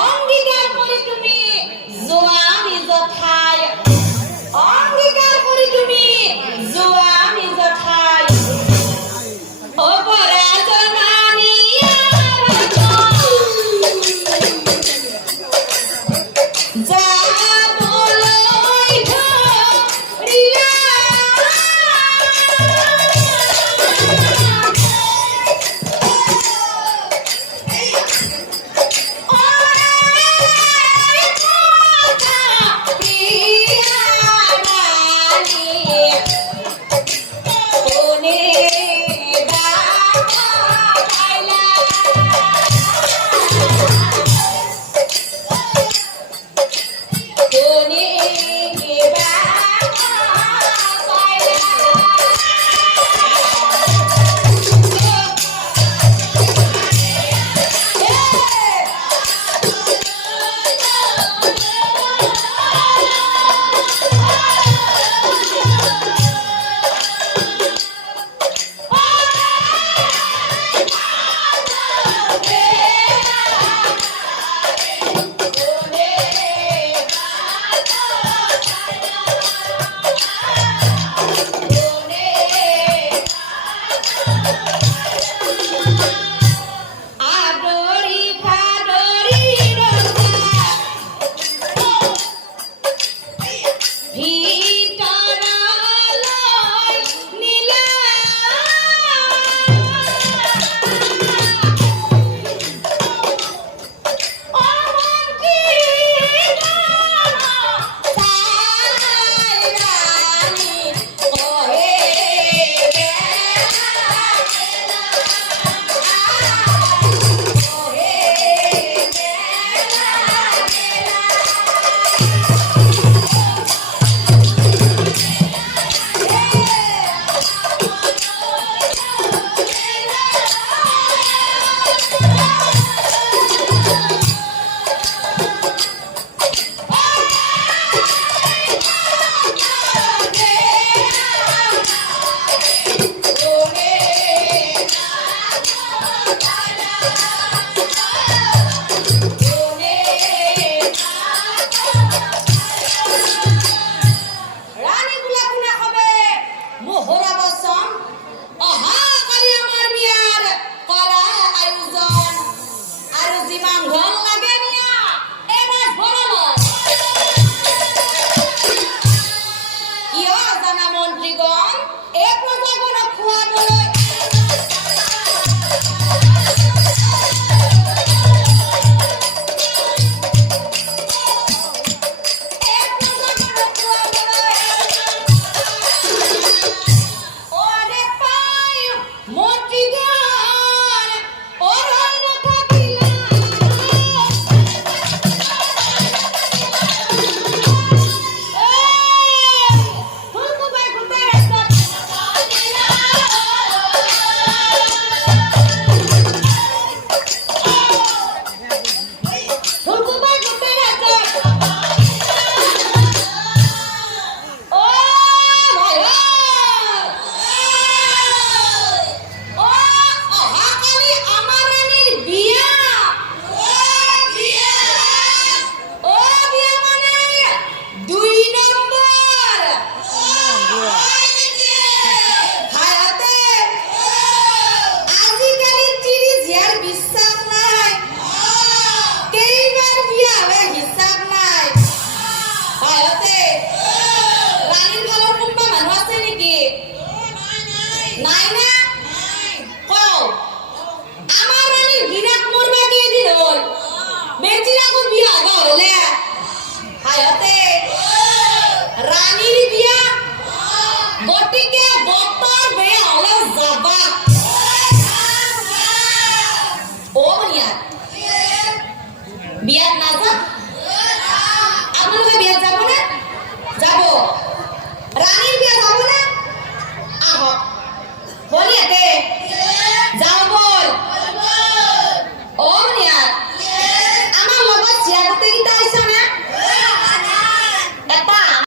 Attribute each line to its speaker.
Speaker 1: অঙ্গীকার করে তুমি যোৱা নিজ